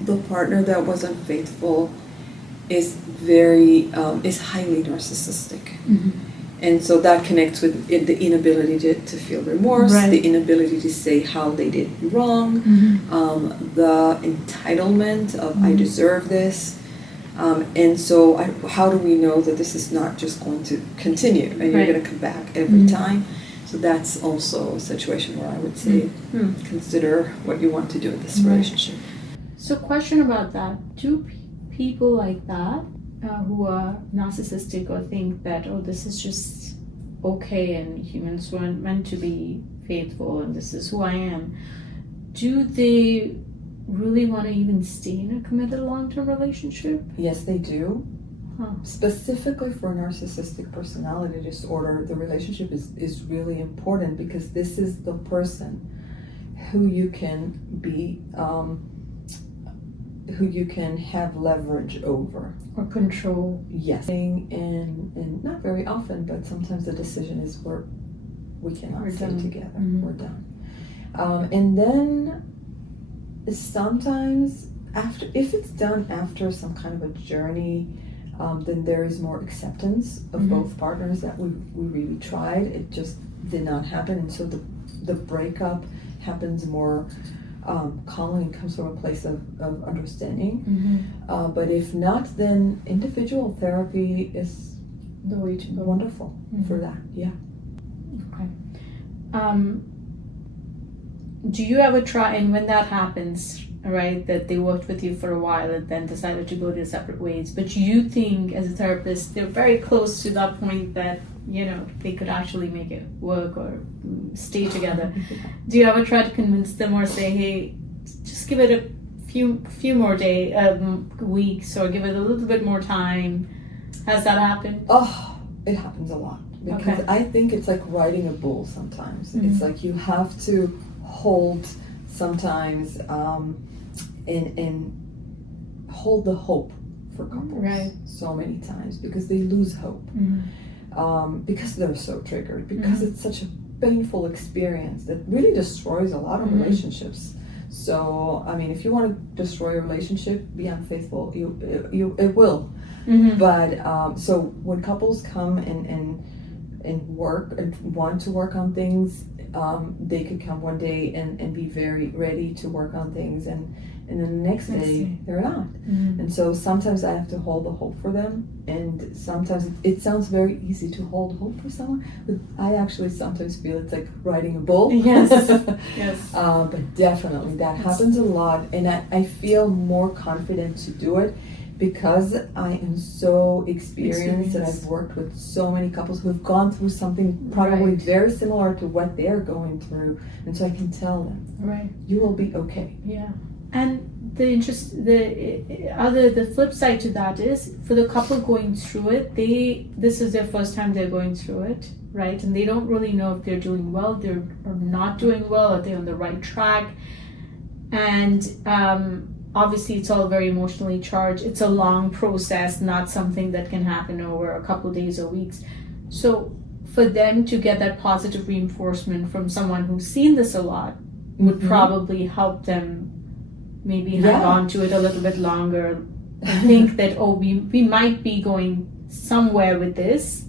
the partner that was unfaithful is is highly narcissistic. And so that connects with the inability to feel remorse, the inability to say how they did wrong, the entitlement of I deserve this. And so how do we know that this is not just going to continue and you're going to come back every time? So that's also a situation where I would say, consider what you want to do in this relationship. So question about that. Do people like that who are narcissistic or think that, this is just okay and humans weren't meant to be faithful and this is who I am, do they really want to even stay in a committed long-term relationship? Yes, they do. Huh. Specifically for narcissistic personality disorder, the relationship is really important because this is the person who you can be, who you can have leverage over. Or control. Yes. And not very often, but sometimes the decision is we cannot stay together. We're done. And then sometimes if it's done after some kind of a journey, then there is more acceptance of both partners that we really tried. It just did not happen, and so the breakup happens more calmly and comes from a place of understanding. But if not, then individual therapy is the way to go. Wonderful for that. Yeah. Okay. Do you ever try, and when that happens, right, that they worked with you for a while and then decided to go their separate ways, but you think as a therapist they're very close to that point that they could actually make it work or stay together, do you ever try to convince them or say, hey, just give it a few more weeks, or give it a little bit more time? Has that happened? Oh, it happens a lot because I think it's like riding a bull sometimes. It's like you have to hold sometimes and hold the hope for couples so many times because they lose hope because they're so triggered, because it's such a painful experience that really destroys a lot of relationships. So I mean, if you want to destroy a relationship, be unfaithful, it will. But so when couples come and work and want to work on things, they could come one day and be very ready to work on things, and then the next day they're not. And so sometimes I have to hold the hope for them, and sometimes it sounds very easy to hold hope for someone, but I actually sometimes feel it's like riding a bull. Yes. But definitely that happens a lot, and I feel more confident to do it because I am so experienced and I've worked with so many couples who have gone through something probably very similar to what they're going through, and so I can tell them, you will be okay. Yeah. And the flip side to that is, for the couple going through it, this is their first time they're going through it, right? And they don't really know if they're doing well, they're not doing well, are they on the right track? And obviously it's all very emotionally charged. It's a long process, not something that can happen over a couple days or weeks. So for them to get that positive reinforcement from someone who's seen this a lot would probably help them maybe hang on to it a little bit longer and think that, oh, we might be going somewhere with this.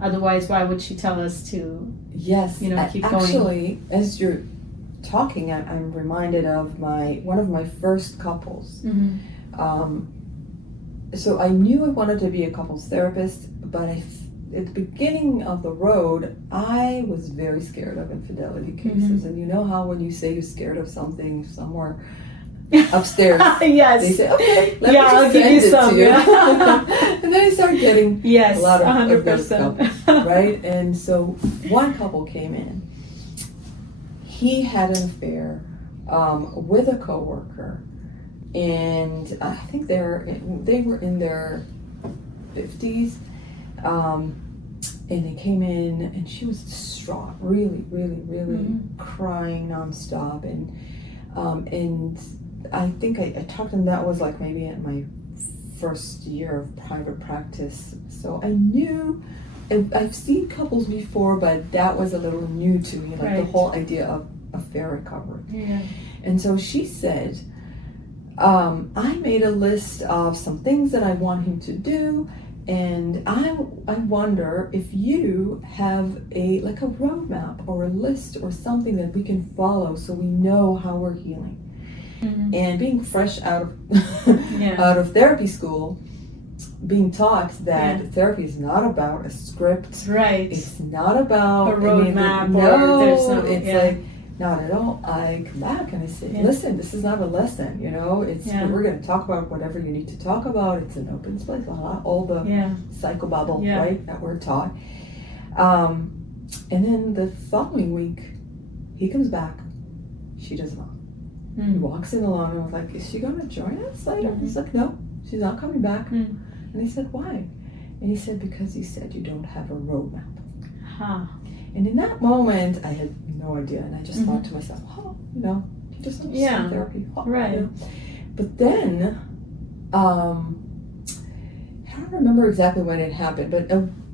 Otherwise, why would she tell us to, keep going? Actually, as you're talking, I'm reminded of one of my first couples. So I knew I wanted to be a couples therapist, but at the beginning of the road, I was very scared of infidelity cases. And you know how when you say you're scared of something somewhere upstairs, yes, they say, okay, let I'll me give you just send it some, to you. And then I started getting a lot of those 100%. couples, right? And so one couple came in. He had an affair with a coworker, and I think they were in their 50s. And they came in, and she was distraught, really, really, really crying nonstop. And I think I talked to them. That was like maybe in my first year of private practice, so I knew. And I've seen couples before, but that was a little new to me, like the whole idea of affair recovery. Yeah. And so she said, I made a list of some things that I want him to do, and I wonder if you have a roadmap or a list or something that we can follow so we know how we're healing. And being fresh out of therapy school, being taught that therapy is not about a script. Right. It's not about a roadmap it's like, not at all. I come back and I say, listen, this is not a lesson, we're going to talk about whatever you need to talk about. It's an open space, all the psychobabble, right, that we're taught. And then the following week, he comes back, she does not. He walks in alone, and I was like, is she going to join us later? He's like, no, she's not coming back. And I said, why? And he said, because you said you don't have a roadmap. And in that moment, I had no idea, and I just thought to myself, he just understands therapy. Right. But then, I don't remember exactly when it happened, but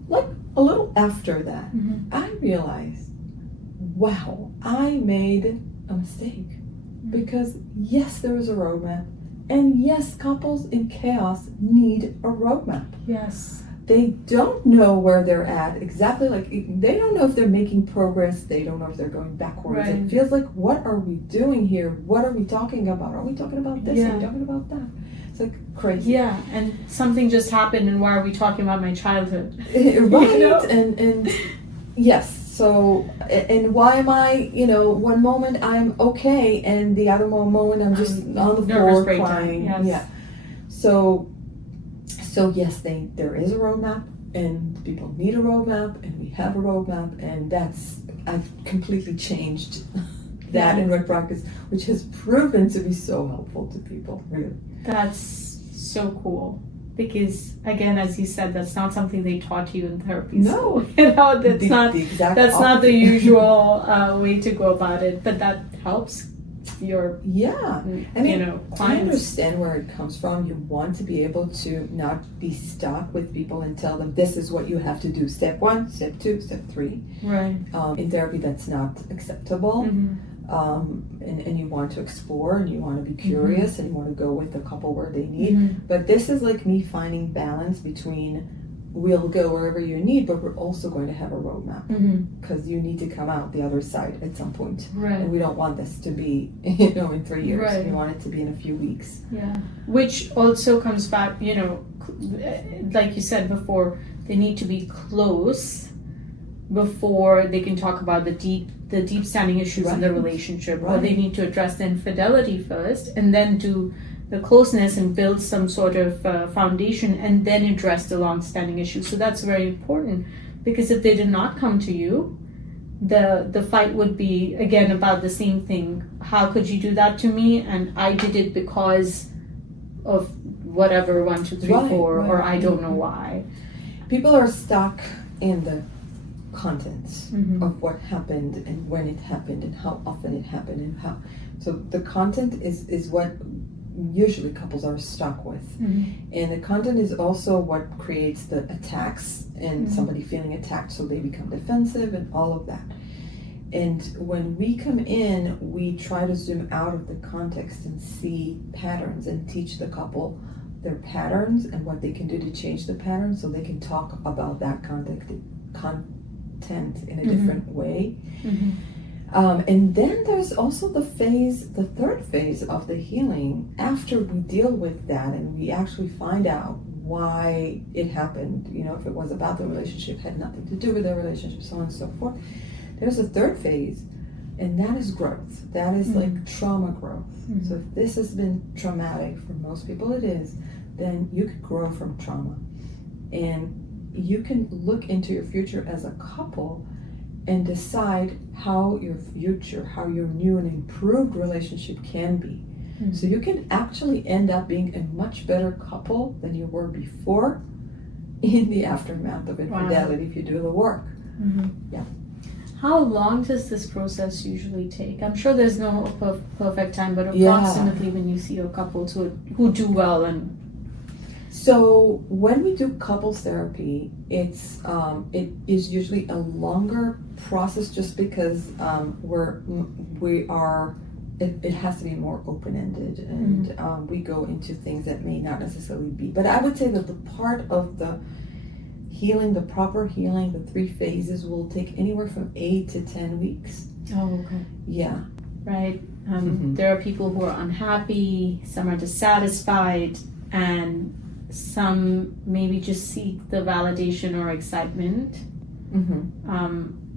like a little after that, I realized, wow, I made a mistake. Because yes, there is a roadmap, and yes, couples in chaos need a roadmap. Yes. They don't know where they're at exactly. Like, they don't know if they're making progress. They don't know if they're going backwards. Right. It feels like, what are we doing here? What are we talking about? Are we talking about this? Are we talking about that? It's like crazy. Yeah, and something just happened, and why are we talking about my childhood? Right. And yes. So, and why am I, one moment I'm okay, and the other moment I'm just on the floor crying. Yes. Yeah. So yes, there is a roadmap, and people need a roadmap, and we have a roadmap, and I've completely changed that in my practice, which has proven to be so helpful to people, really. That's so cool. Because again, as you said, that's not something they taught you in therapy. No, that's not the usual way to go about it. But that helps your clients. I understand where it comes from. You want to be able to not be stuck with people and tell them this is what you have to do. Step 1, step 2, step 3. Right. In therapy, that's not acceptable. And you want to explore, and you want to be curious, and you want to go with the couple where they need. But this is like me finding balance between, we'll go wherever you need, but we're also going to have a roadmap, because you need to come out the other side at some point. Right. And we don't want this to be, in 3 years. Right. We want it to be in a few weeks. Yeah. Which also comes back, like you said before, they need to be close before they can talk about the deep standing issues in the relationship, or they need to address the infidelity first, and then do the closeness and build some sort of foundation, and then address the long-standing issues. So that's very important, because if they did not come to you, the fight would be again about the same thing. How could you do that to me? And I did it because of whatever 1, 2, 3, 4, or I don't know why. People are stuck in the contents of what happened, and when it happened, and how often it happened, and how. So the content is what usually couples are stuck with. And the content is also what creates the attacks and somebody feeling attacked, so they become defensive and all of that. And when we come in, we try to zoom out of the context and see patterns and teach the couple their patterns and what they can do to change the patterns, so they can talk about that content in a different way. And then there's also the third phase of the healing, after we deal with that and we actually find out why it happened, if it was about the relationship, had nothing to do with the relationship, so on and so forth. There's a third phase, and that is growth. That is like trauma growth. So if this has been traumatic, for most people it is, then you could grow from trauma. And you can look into your future as a couple and decide how your new and improved relationship can be. So you can actually end up being a much better couple than you were before in the aftermath of infidelity if you do the work. Yeah. How long does this process usually take? I'm sure there's no perfect time, but approximately when you see your couples who do well. And so when we do couples therapy, it is usually a longer process, just because it has to be more open-ended, and we go into things that may not necessarily be. But I would say that the part of the healing, the proper healing, the 3 phases will take anywhere from 8 to 10 weeks. Oh, okay. Yeah. Right. There are people who are unhappy, some are dissatisfied, and some maybe just seek the validation or excitement.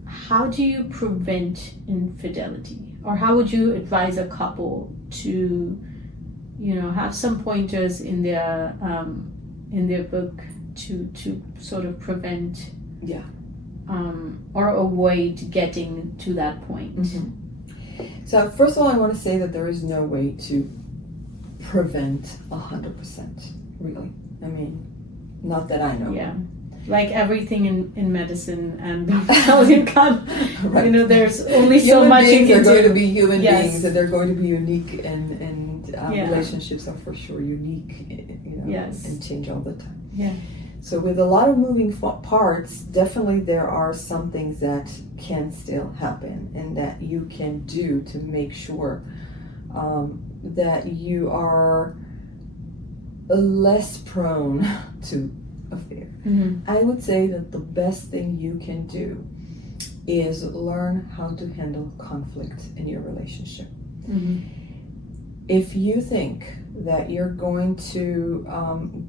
How do you prevent infidelity? Or how would you advise a couple to, have some pointers in their book to sort of prevent or avoid getting to that point? So first of all, I want to say that there is no way to prevent 100%, really. I mean, not that I know. Yeah. Like everything in medicine and you can't, there's only so much you can do. Human beings are going to be human beings, and they're going to be unique, and relationships are for sure unique, and change all the time. Yeah. So with a lot of moving parts, definitely there are some things that can still happen and that you can do to make sure that you are less prone to affair. I would say that the best thing you can do is learn how to handle conflict in your relationship. If you think that you're going to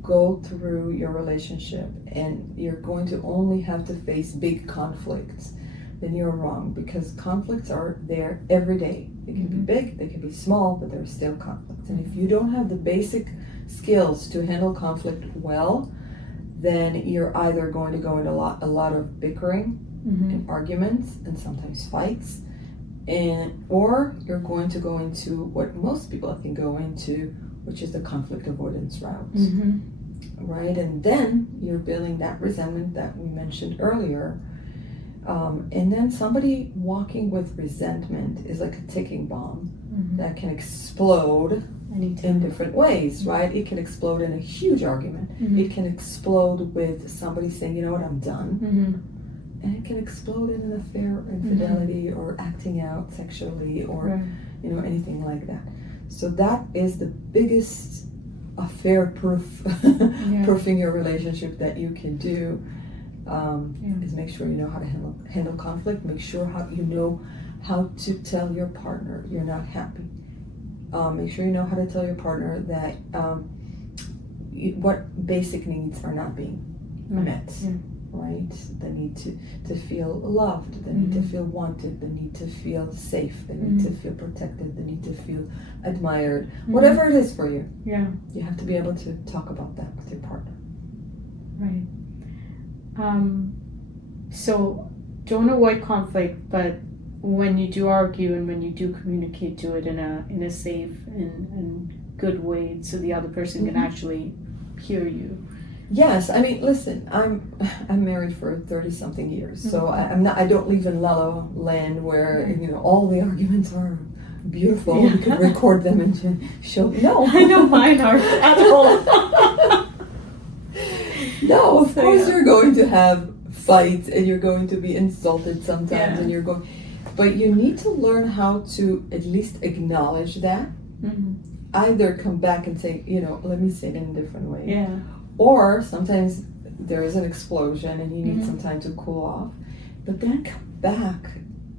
go through your relationship and you're going to only have to face big conflicts, then you're wrong, because conflicts are there every day. They can be big, they can be small, but they're still conflicts. And if you don't have the basic skills to handle conflict well, then you're either going to go into a lot of bickering and arguments and sometimes fights, or you're going to go into what most people I think go into, which is the conflict avoidance route. Right? And then you're building that resentment that we mentioned earlier. And then somebody walking with resentment is like a ticking bomb that can explode in different ways, right? It can explode in a huge argument. It can explode with somebody saying, you know what, I'm done. And it can explode in an affair, infidelity, or acting out sexually, or anything like that. So that is the biggest proofing your relationship that you can do. Is make sure you know how to handle conflict. Make sure you know how to tell your partner you're not happy. Make sure you know how to tell your partner that what basic needs are not being met. Right? The need to feel loved, the need to feel wanted, the need to feel safe, the need to feel protected, the need to feel admired. Whatever it is for you. Yeah. You have to be able to talk about that with your partner. Right. So don't avoid conflict, but when you do argue and when you do communicate, do it in a safe and good way, so the other person can actually hear you. Yes, I mean, listen, I'm married for 30-something years, so I don't live in La La Land where all the arguments are beautiful. Yeah. We could record them and show. No, I know mine aren't at all. no. Of So, course, yeah. you're going to have fights, and you're going to be insulted sometimes, Yeah. and you're going. But you need to learn how to at least acknowledge that. Mhm. Either come back and say, let me say it in a different way. Yeah. Or sometimes there is an explosion and you need Mhm. some time to cool off. But then come back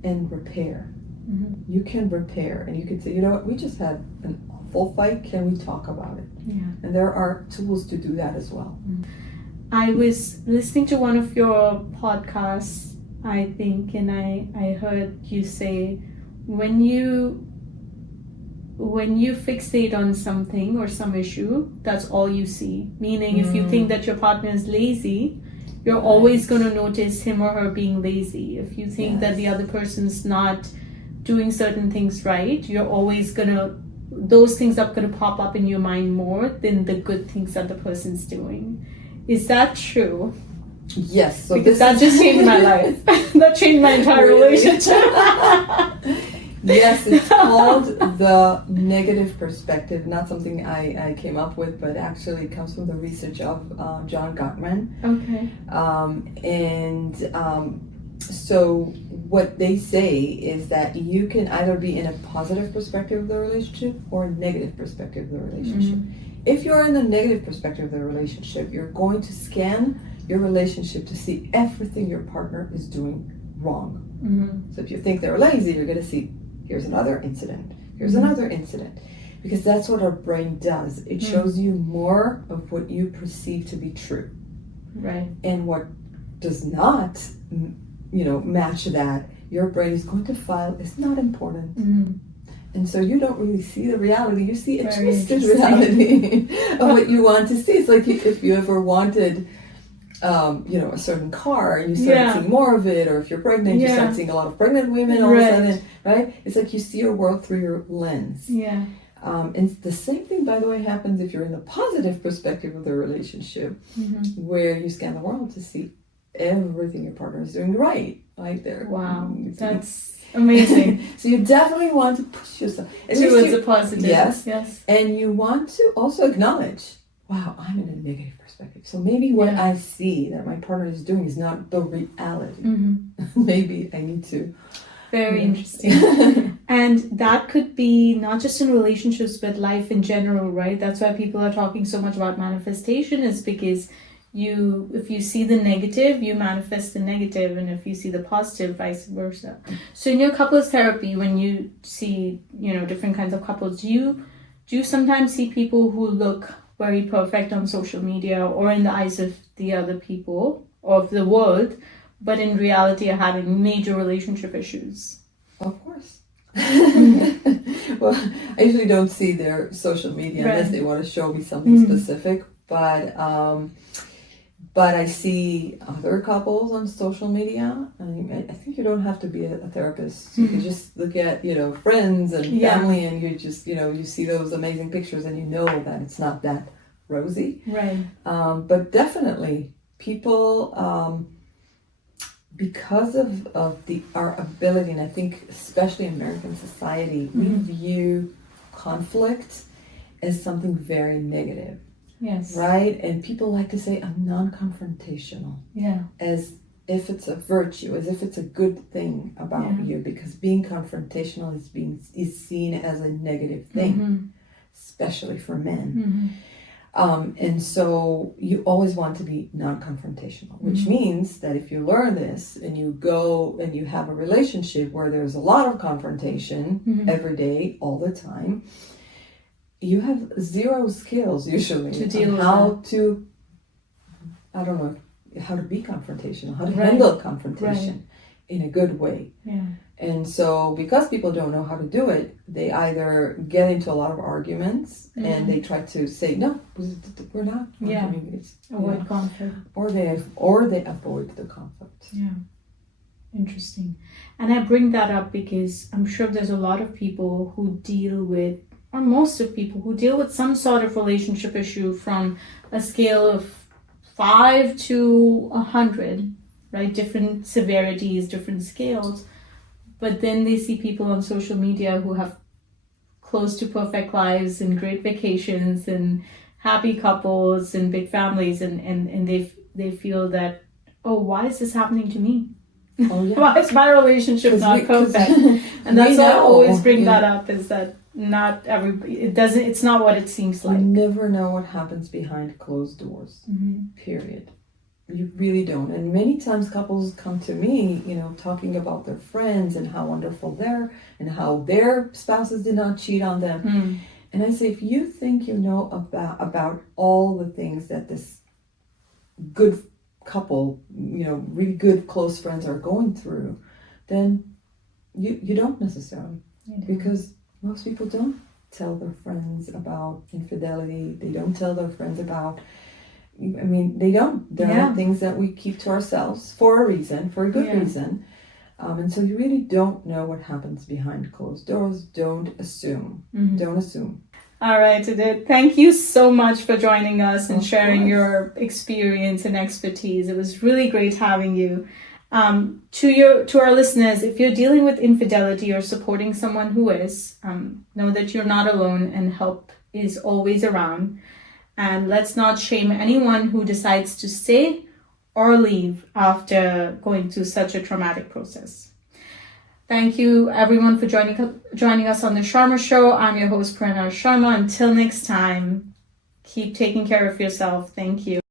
and repair. Mhm. You can repair and you can say, you know what, we just had an awful fight. Can we talk about it? Yeah. And there are tools to do that as well. I was listening to one of your podcasts, I think, and I heard you say when you fixate on something or some issue, that's all you see. Meaning, if you think that your partner is lazy, you're always going to notice him or her being lazy. If you think that the other person's not doing certain things right, you're always going to, those things are going to pop up in your mind more than the good things that the person's doing. Is that true? Yes. So Because that just changed my life. That changed my entire Really? relationship. Yes, it's called the negative perspective. Not something I came up with, but actually it comes from the research of John Gottman. Okay. So what they say is that you can either be in a positive perspective of the relationship or a negative perspective of the relationship. If you're in the negative perspective of the relationship, you're going to scan your relationship to see everything your partner is doing wrong. Mm-hmm. So if you think they're lazy, you're going to see, here's another incident, here's another incident. Because that's what our brain does. It shows you more of what you perceive to be true. Right. And what does not, match that, your brain is going to file, it's not important. Mm-hmm. And so you don't really see the reality. You see a Very twisted interesting. reality of what you want to see. It's like if you ever wanted, a certain car and you start seeing more of it, or if you're pregnant, you start seeing a lot of pregnant women all of a sudden, right? It's like you see your world through your lens. Yeah. And the same thing, by the way, happens if you're in the positive perspective of the relationship, where you scan the world to see everything your partner is doing right there. Wow, that's amazing. So you definitely want to push yourself Towards a positive. Yes. Yes. And you want to also acknowledge, wow, I'm in a negative perspective. So maybe what I see that my partner is doing is not the reality. Maybe I need to. Very interesting. And that could be not just in relationships, but life in general, right? That's why people are talking so much about manifestation, is because if you see the negative, you manifest the negative, and if you see the positive, vice versa. So in your couples therapy, when you see, different kinds of couples, do you sometimes see people who look very perfect on social media or in the eyes of the other people or of the world, but in reality are having major relationship issues? Of course. Well, I usually don't see their social media unless they want to show me something specific, but I see other couples on social media. I mean, I think you don't have to be a therapist. You can just look at, friends and family, and you just, you see those amazing pictures and you know that it's not that rosy. Right. But definitely people, because of our ability, and I think especially in American society, we view conflict as something very negative. Yes. Right? And people like to say, I'm non-confrontational. Yeah. As if it's a virtue, as if it's a good thing about you, because being confrontational is seen as a negative thing, especially for men. And so you always want to be non-confrontational, which means that if you learn this and you go and you have a relationship where there's a lot of confrontation every day, all the time, you have zero skills usually to deal with how to be confrontational, how to handle confrontation in a good way. Yeah. And so because people don't know how to do it, they either get into a lot of arguments and they try to say, no, we're not. Avoid conflict. Or they avoid the conflict. Yeah. Interesting. And I bring that up because I'm sure there's a lot of people who deal with, or most of people who deal with some sort of relationship issue from a scale of 5 to 100, right? Different severities, different scales. But then they see people on social media who have close to perfect lives and great vacations and happy couples and big families, and they feel that, oh, why is this happening to me? Oh, yeah. Why is my relationship not perfect? And that's why I always bring that up, is that not everybody, it's not what it seems like. You never know what happens behind closed doors, period. You really don't. And many times couples come to me, talking about their friends and how wonderful they're, and how their spouses did not cheat on them. And I say, if you think you know about all the things that this good couple, really good close friends are going through, then you don't necessarily. Because most people don't tell their friends about infidelity. They don't tell their friends about, they don't. There are things that we keep to ourselves for a reason, for a good reason. And so you really don't know what happens behind closed doors. Don't assume. Don't assume. All right, Edith. Thank you so much for joining us and sharing your experience and expertise. It was really great having you. To our listeners, if you're dealing with infidelity or supporting someone who is, know that you're not alone and help is always around. And let's not shame anyone who decides to stay or leave after going through such a traumatic process. Thank you, everyone, for joining us on the Sharma Show. I'm your host, Prerna Sharma. Until next time, keep taking care of yourself. Thank you.